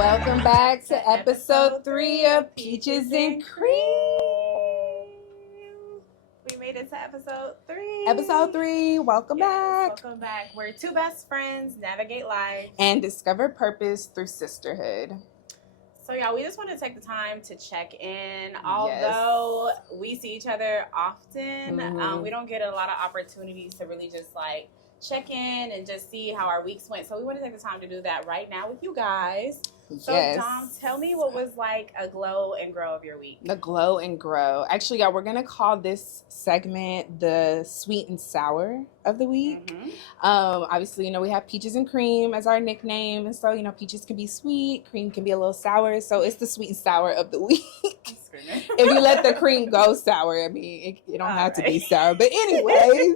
Welcome back to episode 3 of Peaches and Cream. We made it to episode 3. Episode 3, welcome back. Welcome back. We're two best friends, navigate life, and discover purpose through sisterhood. So, y'all, we just want to take the time to check in. Although we see each other often, we don't get a lot of opportunities to really just check in and just see how our weeks went. So we want to take the time to do that right now with you guys. So, Dom, tell me what was like a glow and grow of your week. The glow and grow. Actually, y'all, we're going to call this segment the sweet and sour of the week. Mm-hmm. Obviously, we have Peaches and Cream as our nickname. And so, peaches can be sweet, cream can be a little sour. So it's the sweet and sour of the week. If you let the cream go sour, I mean, it don't have to be sour. But anyways,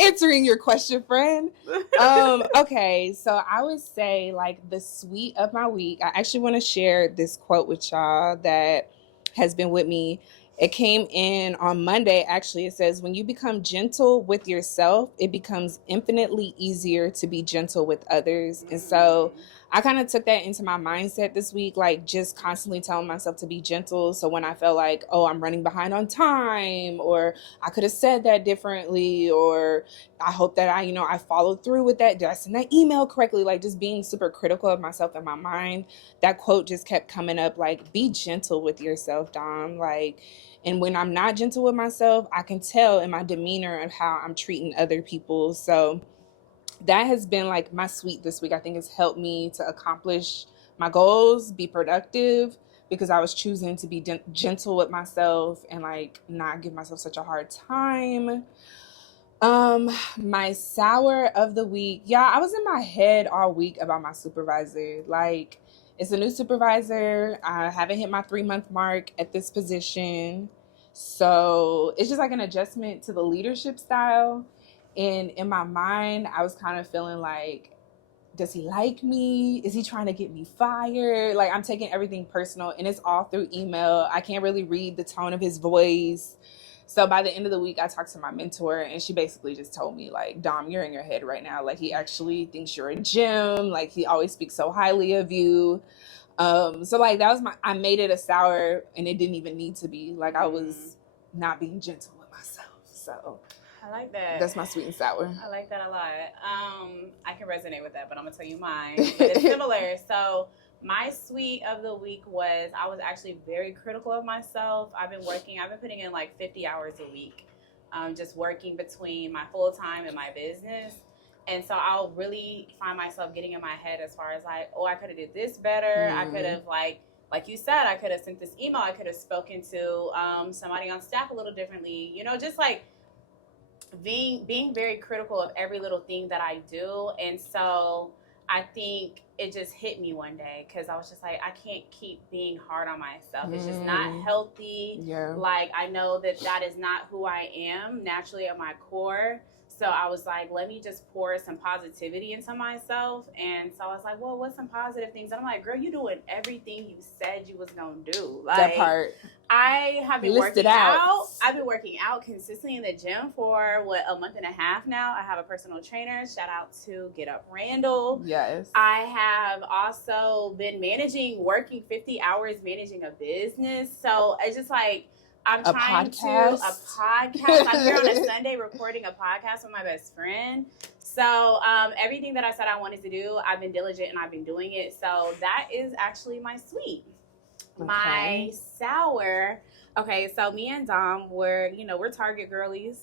answering your question, friend. Okay, so I would say the sweet of my week. I actually want to share this quote with y'all that has been with me. It came in on Monday. Actually, it says, when you become gentle with yourself, it becomes infinitely easier to be gentle with others. And so I kind of took that into my mindset this week, just constantly telling myself to be gentle. So when I felt like, oh, I'm running behind on time, or I could have said that differently, or I hope that I followed through with that. Did I send that email correctly? Just being super critical of myself in my mind. That quote just kept coming up, be gentle with yourself, Dom. And when I'm not gentle with myself, I can tell in my demeanor of how I'm treating other people. So that has been my sweet this week. I think it's helped me to accomplish my goals, be productive, because I was choosing to be gentle with myself and not give myself such a hard time. My sour of the week. Yeah, I was in my head all week about my supervisor. It's a new supervisor. I haven't hit my 3-month mark at this position. So it's just an adjustment to the leadership style. And in my mind, I was kind of feeling does he like me? Is he trying to get me fired? I'm taking everything personal, and it's all through email. I can't really read the tone of his voice. So by the end of the week, I talked to my mentor, and she basically just told me, Dom, you're in your head right now. He actually thinks you're a gem. He always speaks so highly of you. So that was I made it a sour, and it didn't even need to be. I was not being gentle with myself. So I like that. That's my sweet and sour. I like that a lot. I can resonate with that, but I'm going to tell you mine. It's similar. So my sweet of the week was I was actually very critical of myself. I've been putting in 50 hours a week, just working between my full-time and my business. And so I'll really find myself getting in my head as far as oh, I could have did this better. I could have like you said, I could have sent this email. I could have spoken to somebody on staff a little differently. Just being very critical of every little thing that I do. And so I think it just hit me one day because I was just I can't keep being hard on myself. It's just not healthy. Yeah. I know that is not who I am naturally at my core. So I was let me just pour some positivity into myself. And so I was well, what's some positive things? And I'm girl, you doing everything you said you was going to do. That part. I have been working out. I've been working out consistently in the gym for a month and a half now. I have a personal trainer. Shout out to Get Up Randall. Yes. I have also been working 50 hours managing a business. So it's just I'm trying to a podcast. I'm here on a Sunday recording a podcast with my best friend. So everything that I said I wanted to do, I've been diligent and I've been doing it. So that is actually my sweet. Okay. My sour. Okay, so me and Dom we're Target girlies.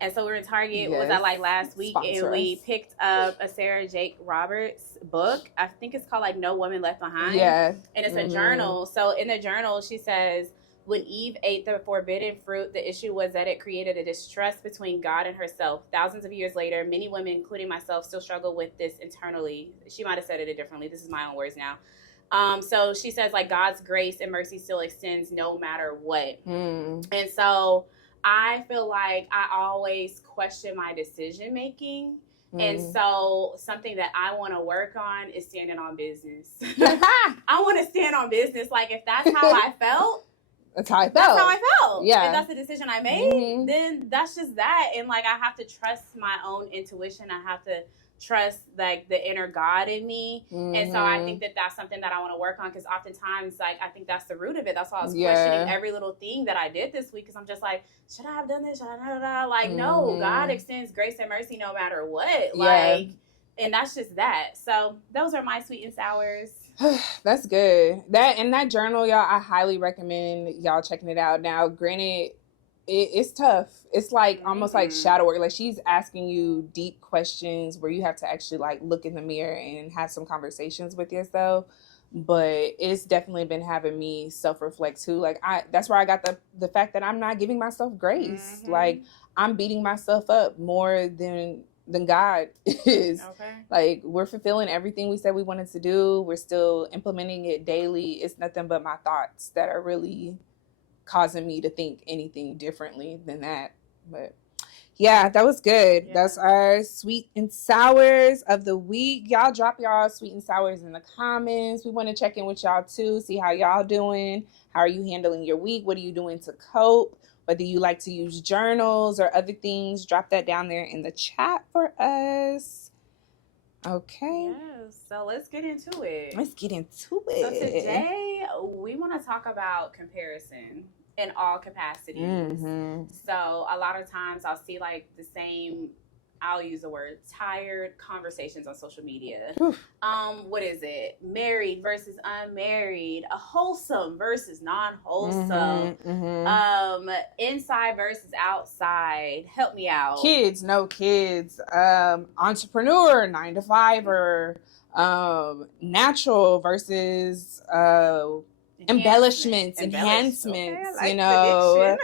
And so we were in Target, was that last week? Sponsor and we picked up a Sarah Jake Roberts book. I think it's called No Woman Left Behind. Yeah. And it's a journal. So in the journal, she says, when Eve ate the forbidden fruit, the issue was that it created a distrust between God and herself. Thousands of years later, many women, including myself, still struggle with this internally. She might have said it differently. This is my own words now. So she says God's grace and mercy still extends no matter what. And so I feel I always question my decision making. And so something that I want to work on is standing on business. I want to stand on business. If that's how I felt, That's how I felt. That's how I felt. Yeah. And that's the decision I made. Then that's just that. And like, I have to trust my own intuition. I have to trust like the inner God in me. And so I think that that's something that I want to work on, because oftentimes, like, I think that's the root of it. That's why I was questioning every little thing that I did this week, because I'm just like, should I have done this? Should I not? Like, no, God extends grace and mercy no matter what. Like, and that's just that. So those are my sweet and sours. That's good. That journal, y'all, I highly recommend y'all checking it out. Now, granted, it's tough. It's like almost like shadow work. Like, she's asking you deep questions where you have to actually like look in the mirror and have some conversations with yourself. But it's definitely been having me self-reflect too. Like, that's where I got the fact that I'm not giving myself grace. Like, I'm beating myself up more than God is. Okay. Like, we're fulfilling everything we said we wanted to do. We're still implementing it daily. It's nothing but my thoughts that are really causing me to think anything differently than that. But yeah, that was good. Yeah. That's our sweet and sours of the week. Y'all drop y'all sweet and sours in the comments. We want to check in with y'all too, see how y'all doing. How are you handling your week? What are you doing to cope? Whether you like to use journals or other things, drop that down there in the chat for us. Okay. Yes. So let's get into it. So today we want to talk about comparison in all capacities. So a lot of times I'll see like the same, I'll use the word tired conversations on social media. What is it? Married versus unmarried, a wholesome versus non-wholesome, inside versus outside. Help me out. Kids, no kids, entrepreneur, 9 to 5, or natural versus embellishments, enhancements. Okay, like, you know,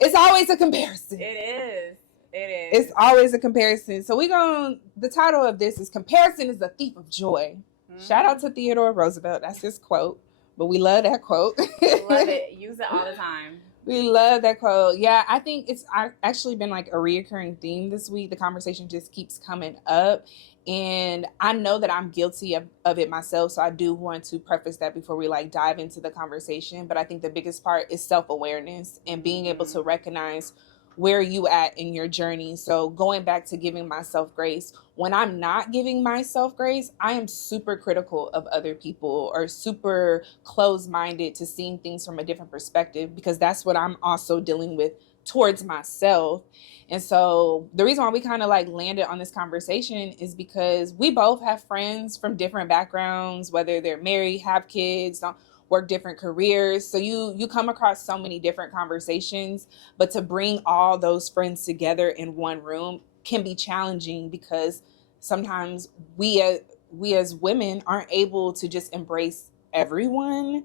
it's always a comparison. It is. It's always a comparison. So the title of this is Comparison is the Thief of Joy. Shout out to Theodore Roosevelt. That's his quote. But we love that quote. Love it. Use it all the time. We love that quote. Yeah, I think it's actually been like a reoccurring theme this week. The conversation just keeps coming up. And I know that I'm guilty of it myself. So I do want to preface that before we like dive into the conversation. But I think the biggest part is self-awareness and being able to recognize where you at in your journey. So going back to giving myself grace, when I'm not giving myself grace, I am super critical of other people or super closed-minded to seeing things from a different perspective, because that's what I'm also dealing with towards myself. And so the reason why we kind of like landed on this conversation is because we both have friends from different backgrounds, whether they're married, have kids, don't work different careers. So you come across so many different conversations, but to bring all those friends together in one room can be challenging, because sometimes we as women aren't able to just embrace everyone.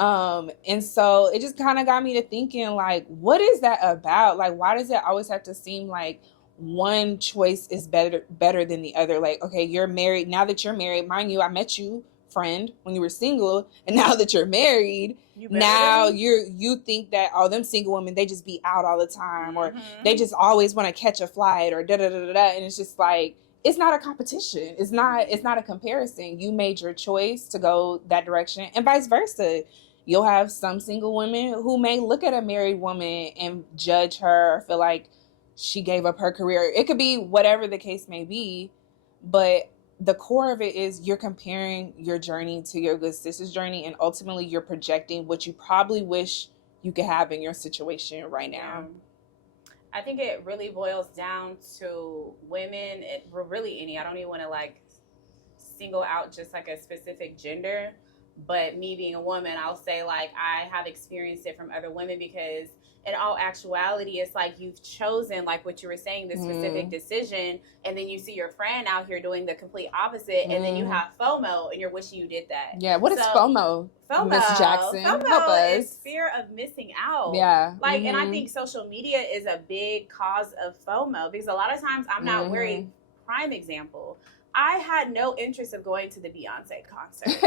And so it just kind of got me to thinking, like, what is that about? Like, why does it always have to seem like one choice is better than the other? Like, okay, you're married. Now that you're married, mind you, I met you, friend, when you were single, and now that you're married, now you think that all them single women, they just be out all the time, or they just always want to catch a flight, or and it's just like, it's not a competition. It's not a comparison. You made your choice to go that direction, and vice versa. You'll have some single women who may look at a married woman and judge her or feel like she gave up her career. It could be whatever the case may be, but the core of it is you're comparing your journey to your good sister's journey, and ultimately you're projecting what you probably wish you could have in your situation right now. I think it really boils down to women, really any. I don't even want to like single out just like a specific gender, but me being a woman, I'll say like I have experienced it from other women, because in all actuality, it's like you've chosen, like what you were saying, this specific decision, and then you see your friend out here doing the complete opposite, and then you have FOMO, and you're wishing you did that. Yeah, what is FOMO? Miss Jackson, help us. Is fear of missing out. Yeah. Like, and I think social media is a big cause of FOMO, because a lot of times I'm not worried. Prime example. I had no interest of going to the Beyonce concert.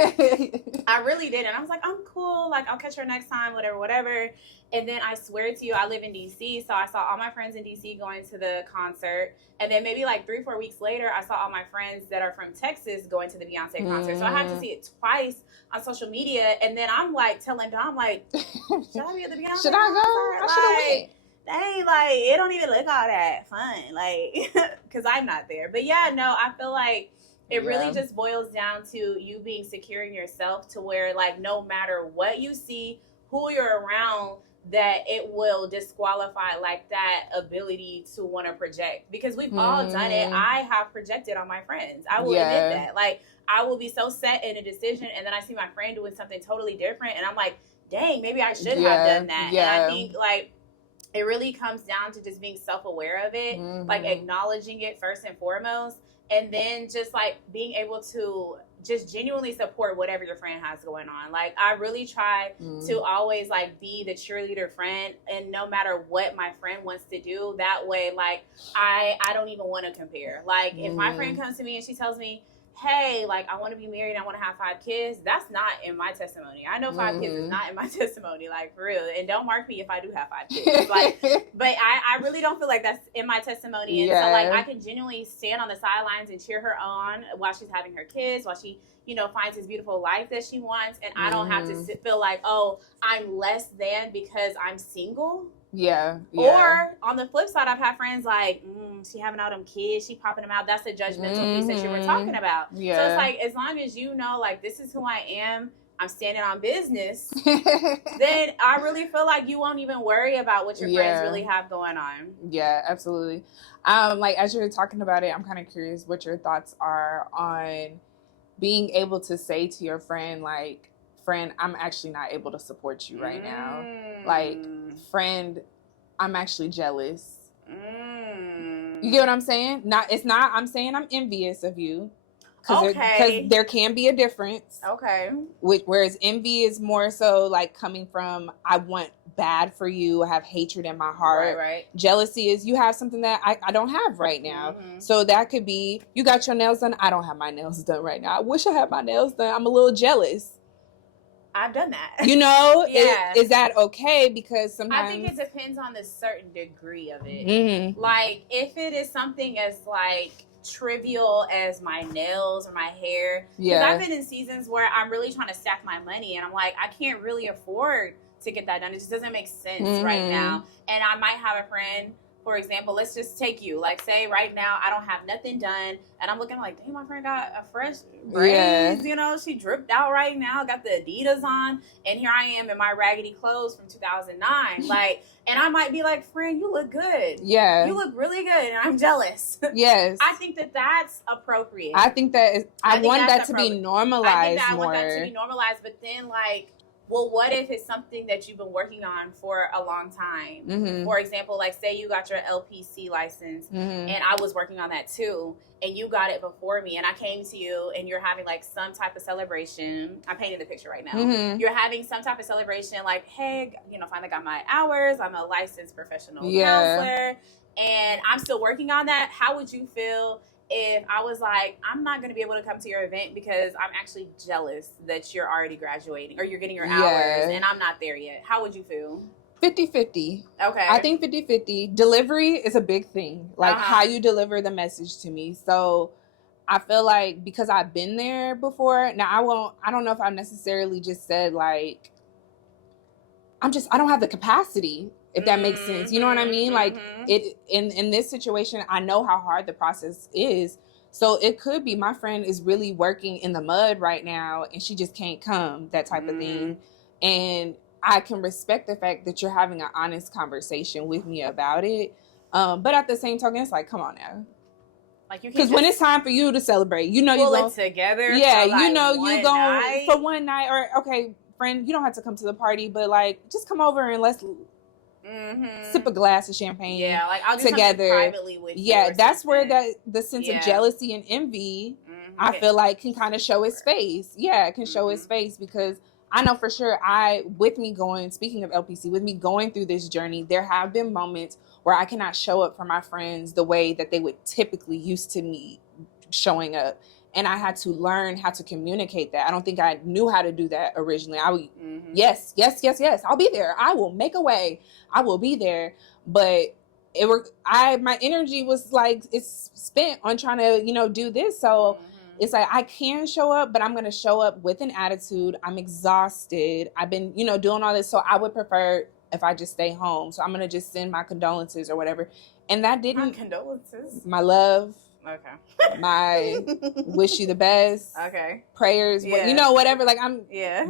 I really didn't. I was like, I'm cool. Like, I'll catch her next time, whatever. And then I swear to you, I live in D.C., so I saw all my friends in D.C. going to the concert. And then maybe like 3-4 weeks later, I saw all my friends that are from Texas going to the Beyonce concert. So I had to see it twice on social media. And then I'm like telling Dom, like, should I be at the Beyonce Should I go? concert? I should have went. Dang, like, it don't even look all that fun, like, because I'm not there. But yeah, no, I feel like it really just boils down to you being secure in yourself, to where, like, no matter what you see, who you're around, that it will disqualify, like, that ability to want to project. Because we've all done it. I have projected on my friends. I will admit that. Like, I will be so set in a decision, and then I see my friend doing something totally different, and I'm like, dang, maybe I should have done that. And I think, like, it really comes down to just being self-aware of it, like acknowledging it first and foremost, and then just like being able to just genuinely support whatever your friend has going on. Like, I really try to always like be the cheerleader friend, and no matter what my friend wants to do, that way, like, I don't even want to compare. Like, if my friend comes to me and she tells me, hey, like, I want to be married, I want to have 5 kids, that's not in my testimony. I know 5 kids is not in my testimony, like, for real. And don't mark me if I do have 5 kids. Like, but I really don't feel like that's in my testimony. And so, like, I can genuinely stand on the sidelines and cheer her on while she's having her kids, while she, you know, finds this beautiful life that she wants. And I don't have to feel like, oh, I'm less than because I'm single. Yeah. Or on the flip side, I've had friends like, she having all them kids, she popping them out. That's the judgmental piece that you were talking about. Yeah. So it's like, as long as you know, like, this is who I am, I'm standing on business, then I really feel like you won't even worry about what your friends really have going on. Yeah, absolutely. Like, as you're talking about it, I'm kind of curious what your thoughts are on being able to say to your friend, like, friend, I'm actually not able to support you right now. Like, friend, I'm actually jealous. You get what I'm saying? I'm saying I'm envious of you. Because there can be a difference. Okay. Whereas envy is more so like coming from, I want bad for you. I have hatred in my heart. Right. Jealousy is you have something that I don't have right now. So that could be, you got your nails done. I don't have my nails done right now. I wish I had my nails done. I'm a little jealous. I've done that. You know? Is that okay? Because sometimes, I think it depends on the certain degree of it. Like, if it is something as like trivial as my nails or my hair, because I've been in seasons where I'm really trying to stack my money, and I'm like, I can't really afford to get that done. It just doesn't make sense right now. And I might have a friend, for example, let's just take you. Like, say right now, I don't have nothing done, and I'm looking like, dang, my friend got a fresh braids, you know, she dripped out right now, got the Adidas on, and here I am in my raggedy clothes from 2009. Like, and I might be like, friend, you look good. Yeah. You look really good, and I'm jealous. Yes. I think that that's appropriate. I think that is, I want that to be normalized more. I want that to be normalized, but then, like, well, what if it's something that you've been working on for a long time? For example, like, say you got your LPC license, and I was working on that too, and you got it before me, and I came to you, and you're having like some type of celebration. I'm painting the picture right now. You're having some type of celebration, like, hey, you know, finally got my hours. I'm a licensed professional counselor, and I'm still working on that. How would you feel if I was like, I'm not going to be able to come to your event because I'm actually jealous that you're already graduating or you're getting your hours and I'm not there yet? How would you feel? 50-50. Okay. I think 50-50. Delivery is a big thing. Like, how you deliver the message to me. So I feel like because I've been there before, now I don't know if I necessarily just said like, I don't have the capacity, if that makes sense. You know what I mean? Like, it in this situation, I know how hard the process is. So it could be my friend is really working in the mud right now and she just can't come, that type of thing. And I can respect the fact that you're having an honest conversation with me about it. But at the same token, it's like, come on now. Like, because when it's time for you to celebrate, you know, you go together. Yeah, like, you know, you go for one night, or okay, friend, you don't have to come to the party, but like, just come over and let's sip a glass of champagne. Yeah, like, I'll do together privately with you. Yeah, that's where the sense of jealousy and envy, I feel like, can kind of show its face. Yeah, it can show its face, because I know for sure speaking of LPC, with me going through this journey, there have been moments where I cannot show up for my friends the way that they would typically used to me showing up. And I had to learn how to communicate that. I don't think I knew how to do that originally. I would, yes, I'll be there. I will make a way. I will be there. But my energy was like, it's spent on trying to, do this. So it's like, I can show up, but I'm going to show up with an attitude. I'm exhausted. I've been, doing all this. So I would prefer if I just stay home. So I'm going to just send my condolences or whatever. And that didn't. My condolences. My love. Okay. My wish you the best. Okay. Prayers. Yeah. Whatever. Like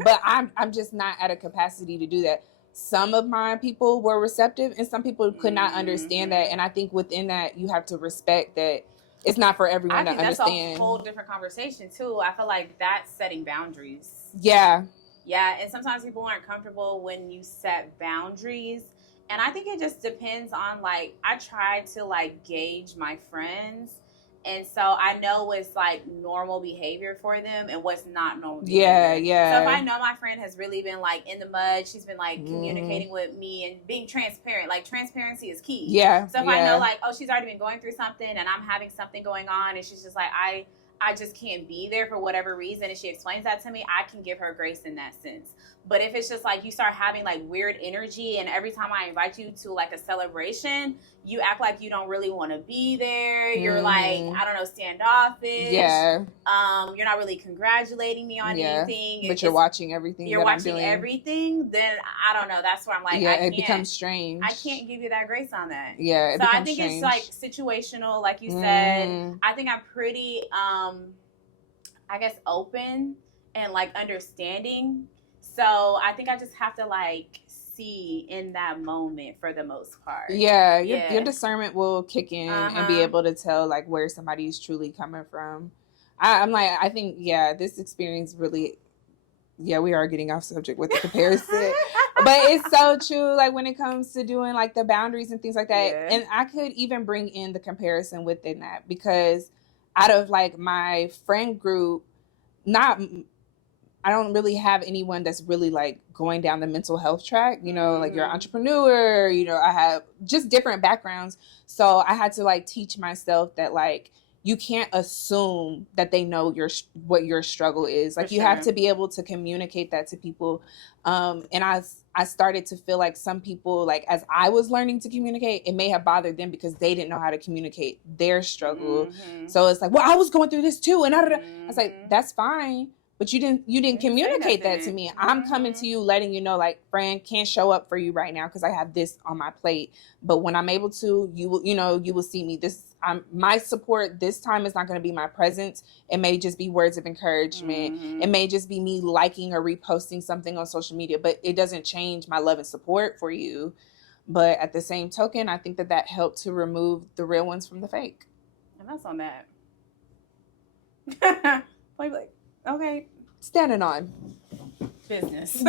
but I'm just not at a capacity to do that. Some of my people were receptive and some people could not understand that. And I think within that, you have to respect that it's not for everyone to understand. That's a whole different conversation too. I feel like that's setting boundaries. Yeah. Yeah. And sometimes people aren't comfortable when you set boundaries. And I think it just depends on, like, I try to, like, gauge my friends. And so I know what's, like, normal behavior for them and what's not normal behavior. Yeah. So if I know my friend has really been, like, in the mud, she's been, like, communicating with me and being transparent. Like, transparency is key. Yeah. So if I know, like, oh, she's already been going through something and I'm having something going on and she's just like, I just can't be there for whatever reason, and she explains that to me, I can give her grace in that sense. But if it's just like you start having like weird energy and every time I invite you to like a celebration, you act like you don't really want to be there. You're like, I don't know, standoffish. Yeah. You're not really congratulating me on anything. But you're watching everything. You're watching everything. Then I don't know. That's where I'm like, it becomes strange. I can't give you that grace on that. Yeah. So I think it's like situational, like you said. I think I'm pretty, I guess, open and like understanding. So I think I just have to like see in that moment for the most part. Yeah, your discernment will kick in and be able to tell like where somebody is truly coming from. I think this experience really, we are getting off subject with the comparison, but it's so true. Like when it comes to doing like the boundaries and things like that, and I could even bring in the comparison within that because out of like my friend group, I don't really have anyone that's really like going down the mental health track, like you're an entrepreneur, I have just different backgrounds. So I had to like teach myself that like, you can't assume that they know what your struggle is. Like you have to be able to communicate that to people. And I started to feel like some people, like as I was learning to communicate, it may have bothered them because they didn't know how to communicate their struggle. So it's like, well, I was going through this too. And I was like, that's fine. But you didn't communicate that to me. I'm coming to you, letting you know, like, friend, can't show up for you right now because I have this on my plate. But when I'm able to, you will see me. My support this time is not going to be my presence. It may just be words of encouragement. It may just be me liking or reposting something on social media. But it doesn't change my love and support for you. But at the same token, I think that helped to remove the real ones from the fake. And that's on that. Like, okay. Standing on business.